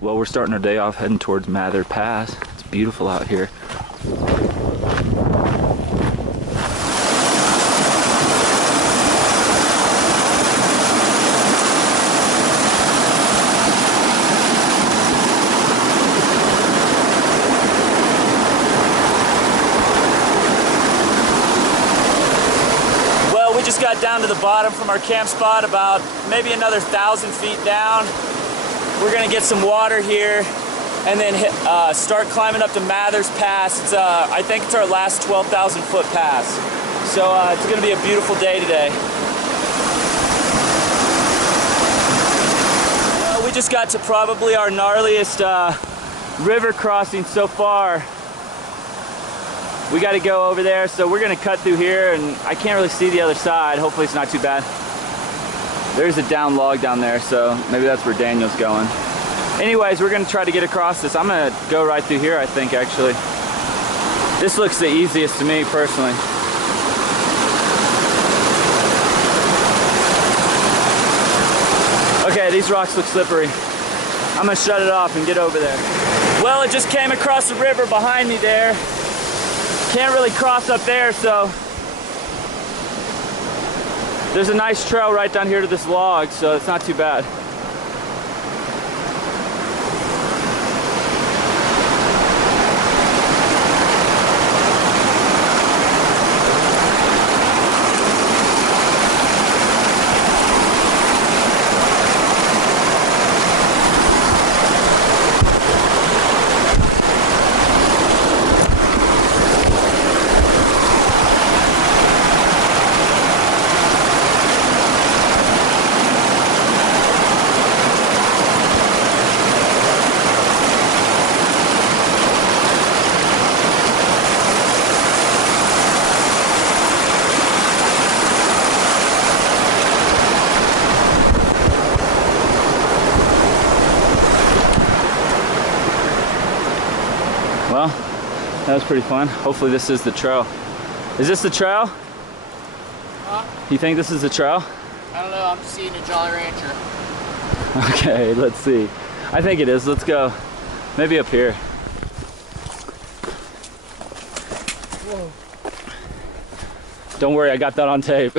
Well, we're starting our day off heading towards Mather Pass. It's beautiful out here. Well, we just got down to the bottom from our camp spot, about maybe another 1,000 feet down. We're gonna get some water here and then start climbing up to Mather's Pass. It's, I think it's our last 12,000 foot pass. So it's gonna be a beautiful day today. Well, we just got to probably our gnarliest river crossing so far. We gotta go over there, so we're gonna cut through here, and I can't really see the other side. Hopefully it's not too bad. There's a down log down there, so maybe that's where Daniel's going. Anyways, we're gonna try to get across this. I'm gonna go right through here, I think, actually. This looks the easiest to me, personally. Okay, these rocks look slippery. I'm gonna shut it off and get over there. Well, it just came across the river behind me there. Can't really cross up there, so there's a nice trail right down here to this log, so it's not too bad. Well, that was pretty fun. Hopefully this is the trail. Is this the trail? Huh? You think this is the trail? I don't know, I'm seeing a Jolly Rancher. Okay, let's see. I think it is. Let's go. Maybe up here. Whoa. Don't worry, I got that on tape.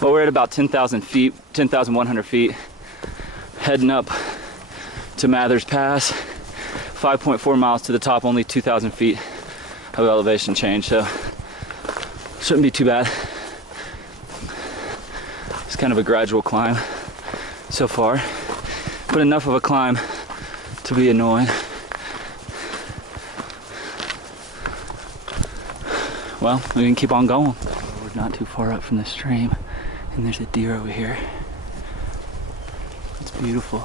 Well, we're at about 10,000 feet, 10,100 feet, heading up to Mather's Pass. 5.4 miles to the top, only 2,000 feet of elevation change, so shouldn't be too bad. It's kind of a gradual climb so far, but enough of a climb to be annoying. Well, we can keep on going. We're not too far up from the stream. And there's a deer over here. It's beautiful.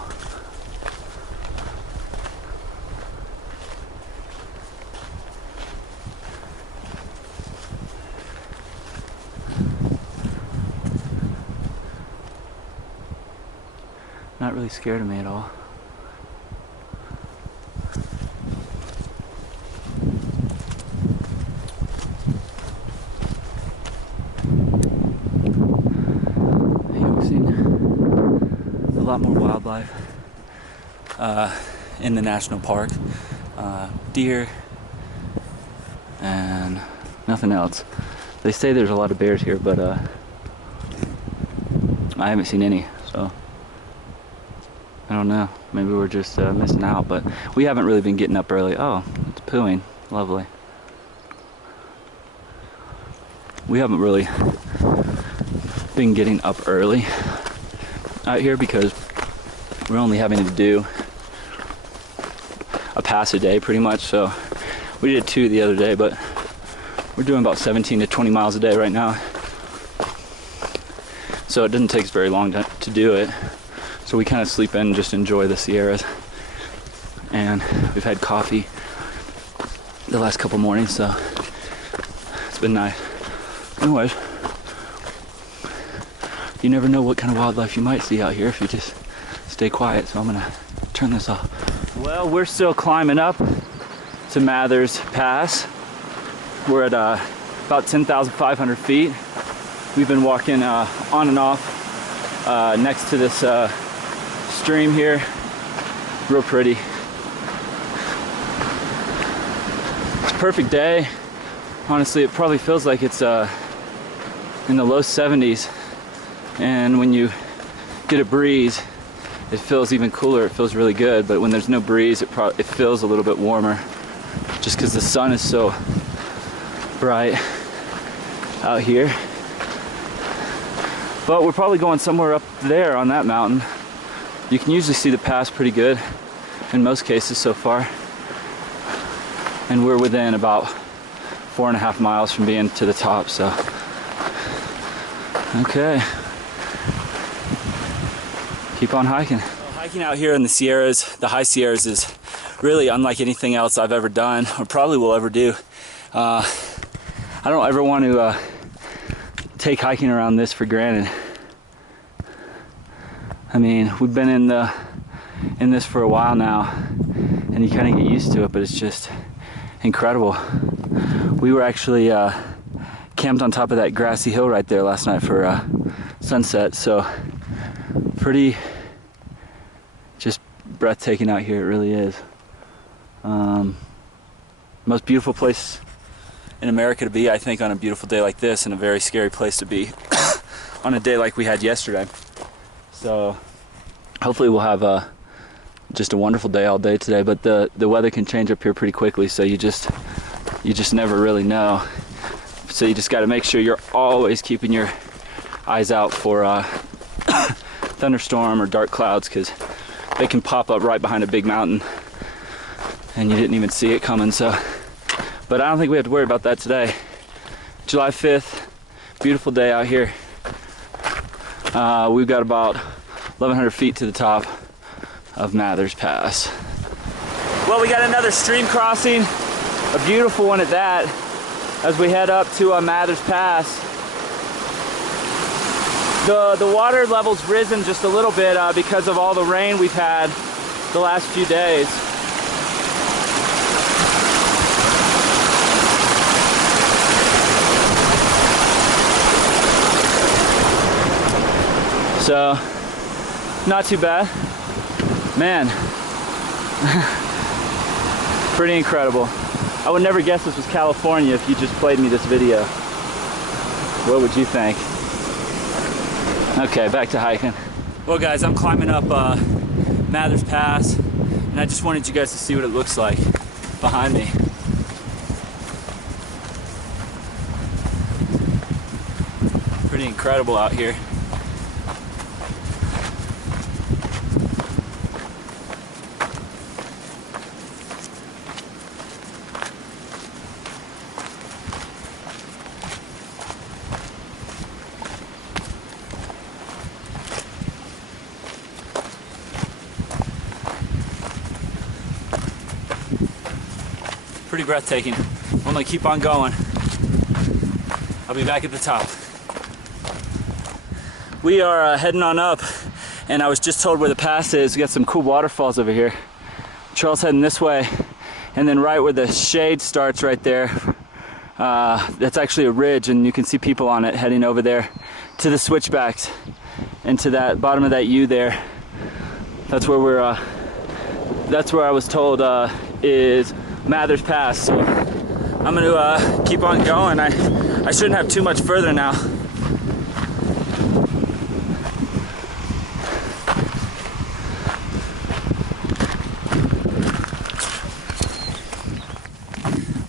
Not really scared of me at all. A lot more wildlife in the national park. Deer and nothing else. They say there's a lot of bears here, but I haven't seen any, so I don't know. Maybe we're just missing out, but we haven't really been getting up early. Oh, it's pooing. Lovely. We haven't really been getting up early out here because we're only having to do a pass a day pretty much. So we did 2 the other day, but we're doing about 17 to 20 miles a day right now. So it doesn't take us very long to do it. So we kind of sleep in and just enjoy the Sierras. And we've had coffee the last couple mornings, so it's been nice. Anyways, you never know what kind of wildlife you might see out here if you just stay quiet, so I'm gonna turn this off. Well, we're still climbing up to Mather's Pass. We're at about 10,500 feet. We've been walking on and off next to this stream here. Real pretty. It's a perfect day. Honestly, it probably feels like it's in the low 70s. And when you get a breeze, it feels even cooler. It feels really good. But when there's no breeze, it feels a little bit warmer, just because the sun is so bright out here. But we're probably going somewhere up there on that mountain. You can usually see the pass pretty good in most cases so far. And we're within about 4.5 miles from being to the top, so. Okay. Keep on hiking. Well, hiking out here in the Sierras, the high Sierras, is really unlike anything else I've ever done, or probably will ever do. I don't ever want to take hiking around this for granted. I mean, we've been in this for a while now, and you kind of get used to it, but it's just incredible. We were actually camped on top of that grassy hill right there last night for sunset, so pretty just breathtaking out here. It really is. Most beautiful place in America to be, I think, on a beautiful day like this, and a very scary place to be on a day like we had yesterday. So hopefully we'll have just a wonderful day all day today, but the weather can change up here pretty quickly, so you just never really know. So you just got to make sure you're always keeping your eyes out for thunderstorm or dark clouds, because they can pop up right behind a big mountain and you didn't even see it coming. So, but I don't think we have to worry about that today. July 5th, beautiful day out here. We've got about 1,100 feet to the top of Mather's Pass. Well, we got another stream crossing, a beautiful one at that, as we head up to Mather's Pass. The water level's risen just a little bit because of all the rain we've had the last few days. So, not too bad. Man, pretty incredible. I would never guess this was California if you just played me this video. What would you think? Okay, back to hiking. Well guys, I'm climbing up Mather's Pass, and I just wanted you guys to see what it looks like behind me. Pretty incredible out here. Pretty breathtaking. I'm gonna keep on going. I'll be back at the top. We are heading on up, and I was just told where the pass is. We got some cool waterfalls over here. Trail's heading this way, and then right where the shade starts right there, that's actually a ridge, and you can see people on it heading over there to the switchbacks and to that bottom of that U there. That's where we're. That's where I was told is Mather's Pass. So I'm gonna keep on going. I shouldn't have too much further now.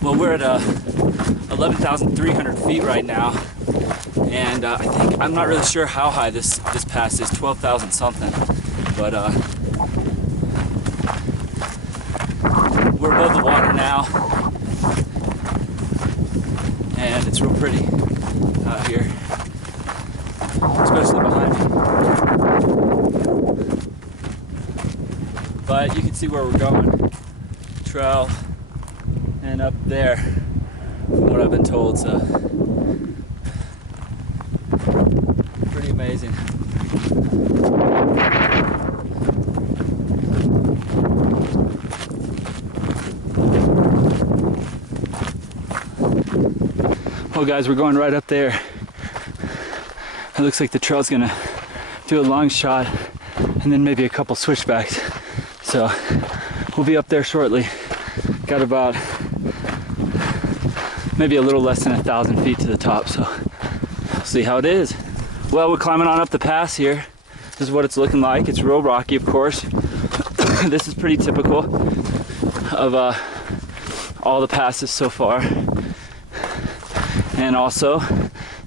Well, we're at 11,300 feet right now, and I'm not really sure how high this pass is, 12,000 something, but we're above the water now, and it's real pretty out here, especially behind me. But you can see where we're going. Trail and up there, from what I've been told, so pretty amazing. Well guys, we're going right up there. It looks like the trail's gonna do a long shot and then maybe a couple switchbacks. So we'll be up there shortly. Got about maybe a little less than 1,000 feet to the top, so we'll see how it is. Well, we're climbing on up the pass here. This is what it's looking like. It's real rocky, of course. This is pretty typical of all the passes so far. And also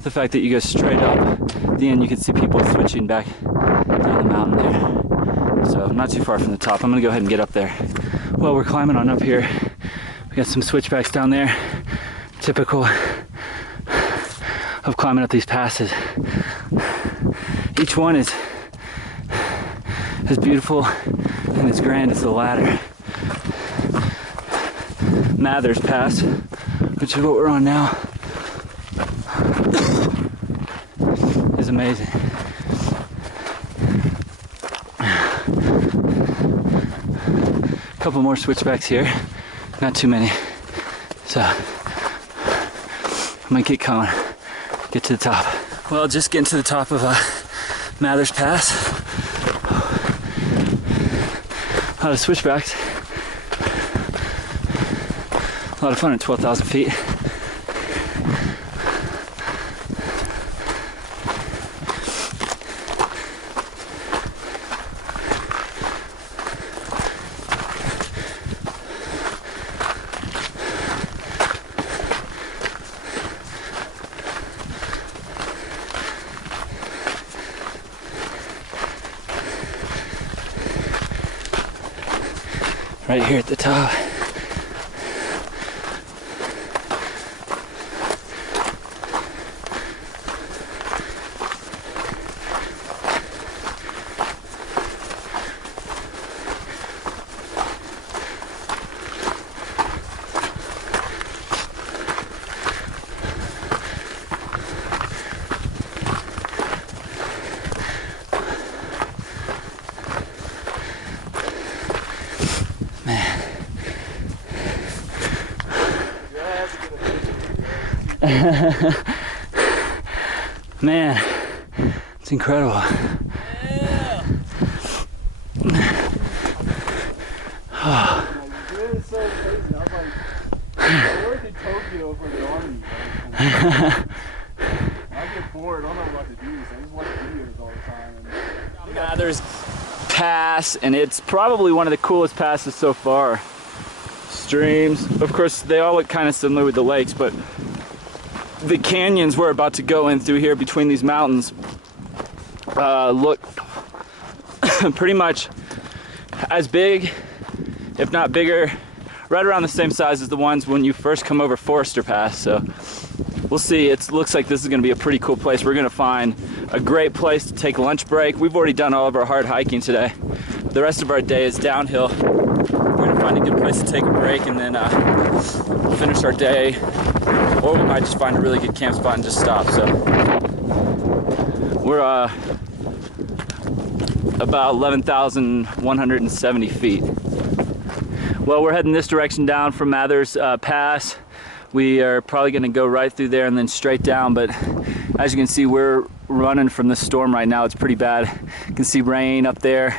the fact that you go straight up at the end, you can see people switching back down the mountain there. So not too far from the top. I'm gonna go ahead and get up there. Well, we're climbing on up here. We got some switchbacks down there. Typical of climbing up these passes. Each one is as beautiful and as grand as the ladder. Mather's Pass, which is what we're on now, is amazing. A couple more switchbacks here, not too many. So I'm gonna keep going, get to the top. Well, just getting to the top of Mather's Pass. A lot of switchbacks. A lot of fun at 12,000 feet. Right here at the top. Man, it's incredible. Yeah. It is so crazy. I was like, I worked in Tokyo for the army. Right? I get bored. I don't know what to do, so I just watch videos all the time. Mather's Pass, and it's probably one of the coolest passes so far. Streams, of course, they all look kind of similar with the lakes, but the canyons we're about to go in through here between these mountains look pretty much as big, if not bigger, right around the same size as the ones when you first come over Forester Pass. So we'll see. It looks like this is going to be a pretty cool place. We're going to find a great place to take a lunch break. We've already done all of our hard hiking today. The rest of our day is downhill. We're going to find a good place to take a break and then finish our day. Or we might just find a really good camp spot and just stop. So we're about 11,170 feet. Well, we're heading this direction down from Mather's Pass. We are probably going to go right through there and then straight down, but as you can see, we're running from the storm right now. It's pretty bad. You can see rain up there.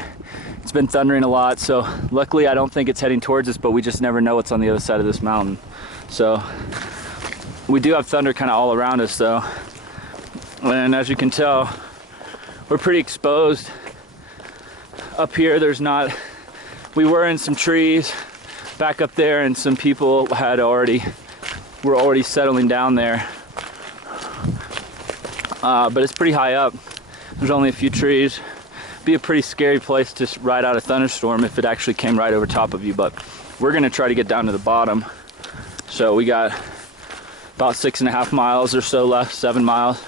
It's been thundering a lot, so luckily I don't think it's heading towards us, but we just never know what's on the other side of this mountain. So we do have thunder kind of all around us though, and as you can tell, we're pretty exposed. Up here there's not, we were in some trees back up there, and some people were already settling down there, but it's pretty high up. There's only a few trees. Be a pretty scary place to ride out a thunderstorm if it actually came right over top of you, but we're gonna try to get down to the bottom. So we got about 6.5 miles or so left, 7 miles,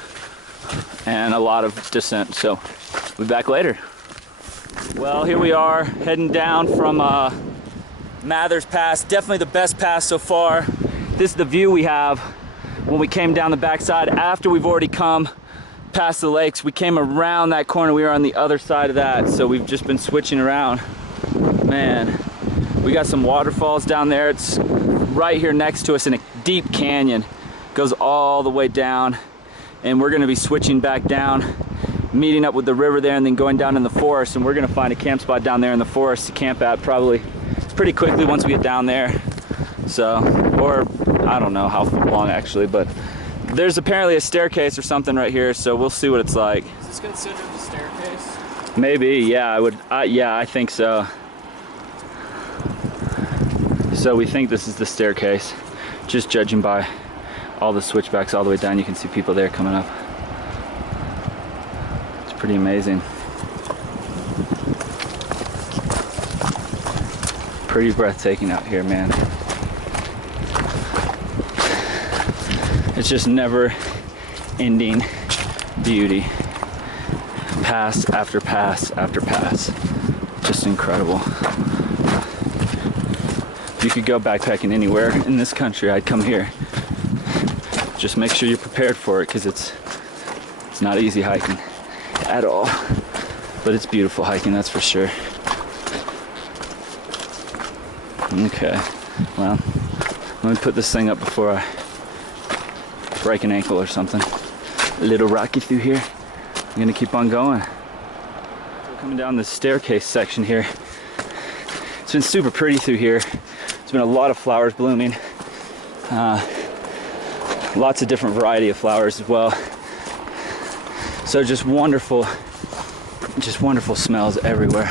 and a lot of descent. So we'll be back later. Well, here we are heading down from Mather's Pass. Definitely the best pass so far. This is the view we have when we came down the backside after we've already come past the lakes. We came around that corner. We were on the other side of that, so we've just been switching around. Man, we got some waterfalls down there. It's right here next to us in a deep canyon. goes all the way down, and we're gonna be switching back down, meeting up with the river there, and then going down in the forest, and we're gonna find a camp spot down there in the forest to camp at probably pretty quickly once we get down there. So, or I don't know how long actually, but there's apparently a staircase or something right here, so we'll see what it's like. Is this considered the staircase? Maybe, yeah, yeah, I think so. So we think this is the staircase, just judging by all the switchbacks all the way down. You can see people there coming up. It's pretty amazing. Pretty breathtaking out here, man. It's just never ending beauty. Pass after pass after pass. Just incredible. If you could go backpacking anywhere in this country, I'd come here. Just make sure you're prepared for it, because it's not easy hiking at all. But it's beautiful hiking, that's for sure. Okay, well, let me put this thing up before I break an ankle or something. A little rocky through here. I'm gonna keep on going. We're coming down this staircase section here. It's been super pretty through here. There's been a lot of flowers blooming. Lots of different variety of flowers as well. So just wonderful smells everywhere.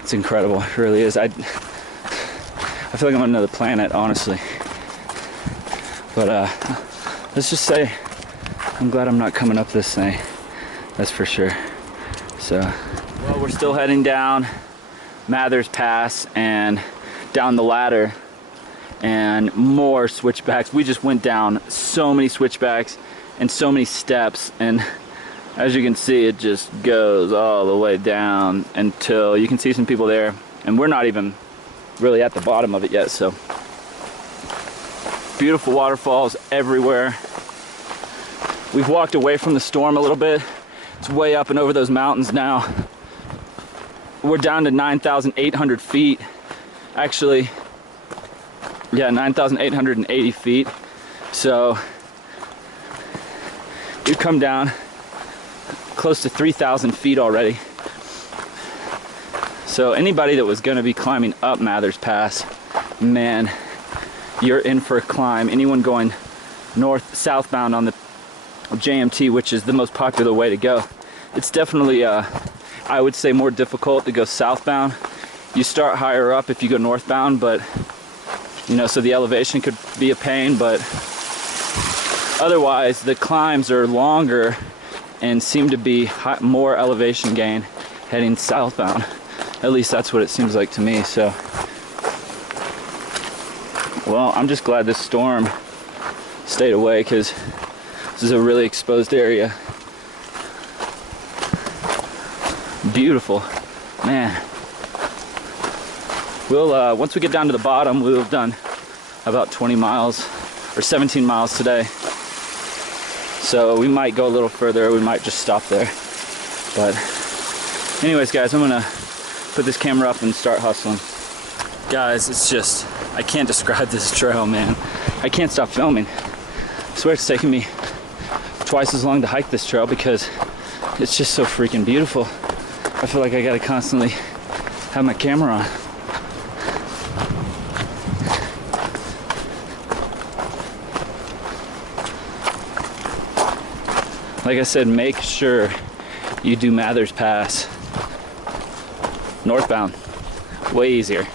It's incredible, it really is. I feel like I'm on another planet, honestly. But let's just say I'm glad I'm not coming up this thing. That's for sure. So, well, we're still heading down Mathers Pass and down the ladder, and more switchbacks. We just went down so many switchbacks and so many steps, and as you can see, it just goes all the way down until you can see some people there, and we're not even really at the bottom of it yet. So beautiful waterfalls everywhere. We've walked away from the storm a little bit. It's way up and over those mountains now. We're down to 9,800 feet. Actually, yeah, 9,880 feet. So we've come down close to 3,000 feet already. So anybody that was gonna be climbing up Mathers Pass, man, you're in for a climb. Anyone going southbound on the JMT, which is the most popular way to go, it's definitely, I would say, more difficult to go southbound. You start higher up if you go northbound, but you know, so the elevation could be a pain, but otherwise the climbs are longer and seem to be more elevation gain heading southbound. At least that's what it seems like to me. So, well, I'm just glad this storm stayed away, because this is a really exposed area. Beautiful, man. We'll once we get down to the bottom, we'll have done about 20 miles or 17 miles today. So we might go a little further, we might just stop there. But anyways, guys, I'm gonna put this camera up and start hustling. Guys, it's just, I can't describe this trail, man. I can't stop filming. I swear it's taking me twice as long to hike this trail because it's just so freaking beautiful. I feel like I gotta constantly have my camera on. Like I said, make sure you do Mathers Pass northbound. Way easier.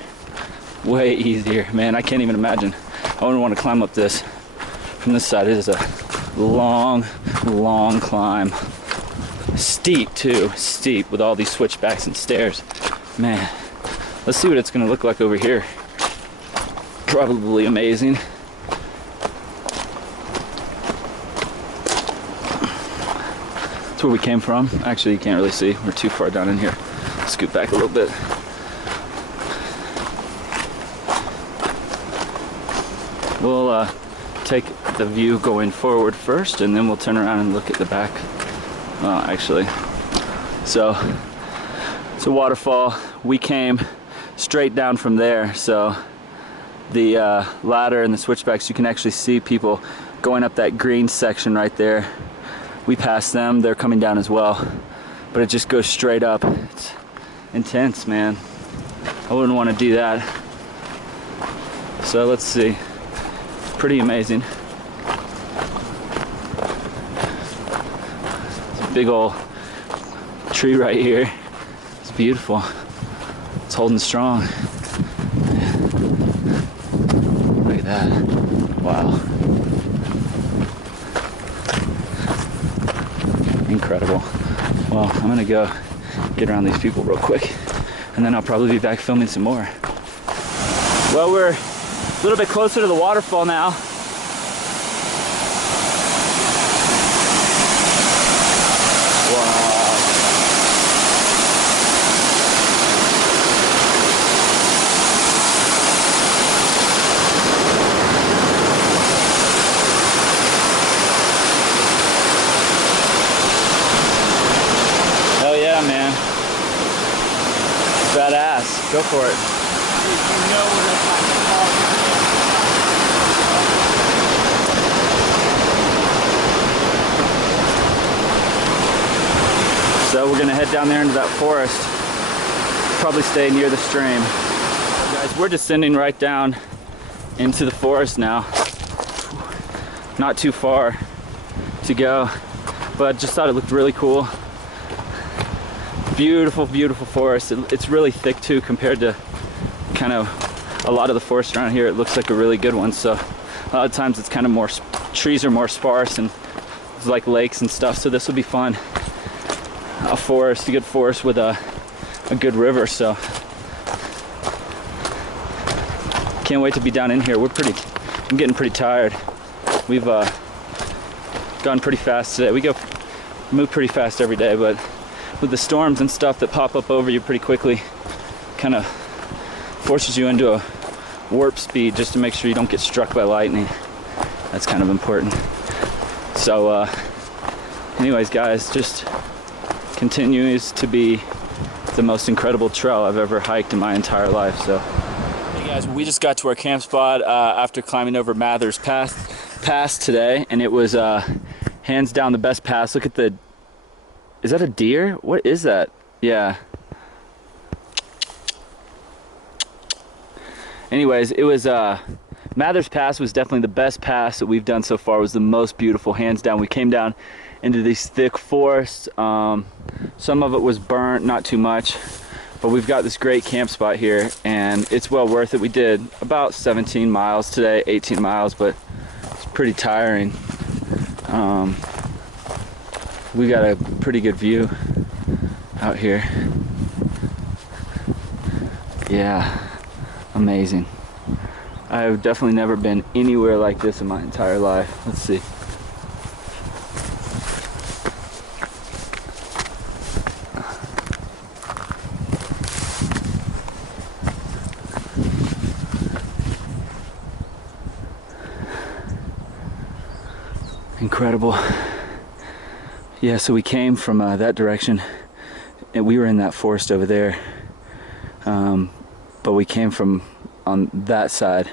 Way easier. Man, I can't even imagine. I wouldn't want to climb up this from this side. It is a long, long climb. Steep too. Steep with all these switchbacks and stairs. Man, let's see what it's going to look like over here. Probably amazing. That's where we came from. Actually, you can't really see. We're too far down in here. Scoot back a little bit. We'll take the view going forward first, and then we'll turn around and look at the back. Actually, so it's a waterfall. We came straight down from there, so the ladder and the switchbacks, you can actually see people going up that green section right there. We passed them, they're coming down as well. But it just goes straight up. It's intense, man. I wouldn't want to do that. So let's see. It's pretty amazing. It's a big old tree right here. It's beautiful. It's holding strong. Look at that. Wow. Incredible. Well, I'm gonna go get around these people real quick, and then I'll probably be back filming some more. Well, we're a little bit closer to the waterfall now. Wow. Hell yeah, man. Badass. Go for it. So we're gonna head down there into that forest. Probably stay near the stream. Guys, we're descending right down into the forest now. Not too far to go, but just thought it looked really cool. Beautiful, beautiful forest. It's really thick too compared to kind of a lot of the forest around here. It looks like a really good one. So a lot of times it's kind of more, trees are more sparse and it's like lakes and stuff. So this will be fun. A forest, a good forest with a good river. So can't wait to be down in here. I'm getting pretty tired. We've gone pretty fast today. We move pretty fast every day, but with the storms and stuff that pop up over you pretty quickly, kind of forces you into a warp speed just to make sure you don't get struck by lightning. That's kind of important. So anyways, guys, just continues to be the most incredible trail I've ever hiked in my entire life. So hey guys, we just got to our camp spot after climbing over Mather's Pass today, and it was hands down the best pass. Look at the, is that a deer? What is that? Yeah. Anyways, it was Mather's Pass was definitely the best pass that we've done so far. It was the most beautiful, hands down. We came down into these thick forests. Some of it was burnt, not too much, but we've got this great camp spot here, and it's well worth it. We did about 17 miles today, 18 miles, but it's pretty tiring. We got a pretty good view out here. Yeah, amazing. I've definitely never been anywhere like this in my entire life. Let's see. Incredible. Yeah, so we came from that direction, and we were in that forest over there, but we came from on that side,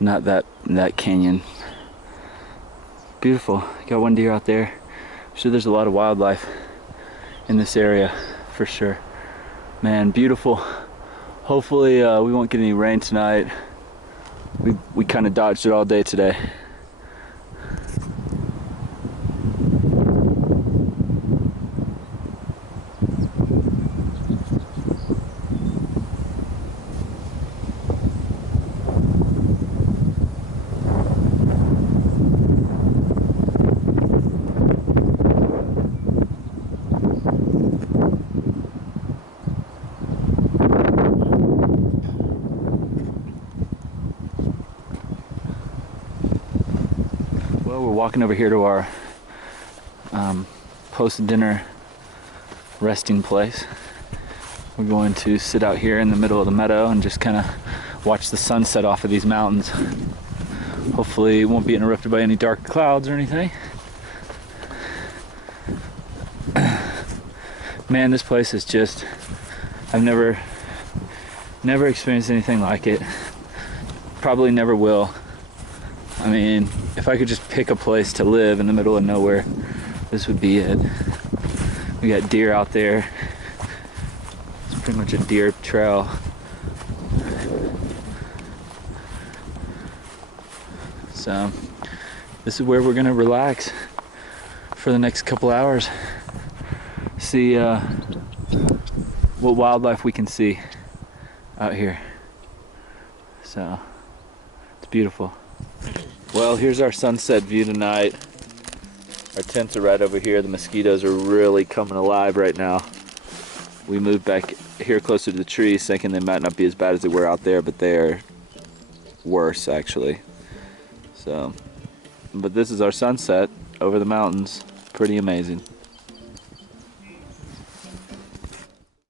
not that canyon. Beautiful. Got one deer out there. I'm sure there's a lot of wildlife in this area for sure. Man, beautiful. Hopefully we won't get any rain tonight. We kind of dodged it all day today. Well, we're walking over here to our post-dinner resting place. We're going to sit out here in the middle of the meadow and just kind of watch the sunset off of these mountains. Hopefully it won't be interrupted by any dark clouds or anything. Man, this place is just, I've never experienced anything like it. Probably never will. I mean, if I could just pick a place to live in the middle of nowhere, this would be it. We got deer out there. It's pretty much a deer trail. So this is where we're gonna relax for the next couple hours. See what wildlife we can see out here. So it's beautiful. Well, here's our sunset view tonight. Our tents are right over here. The mosquitoes are really coming alive right now. We moved back here closer to the trees thinking they might not be as bad as they were out there, but they are worse actually. So, but this is our sunset over the mountains. Pretty amazing.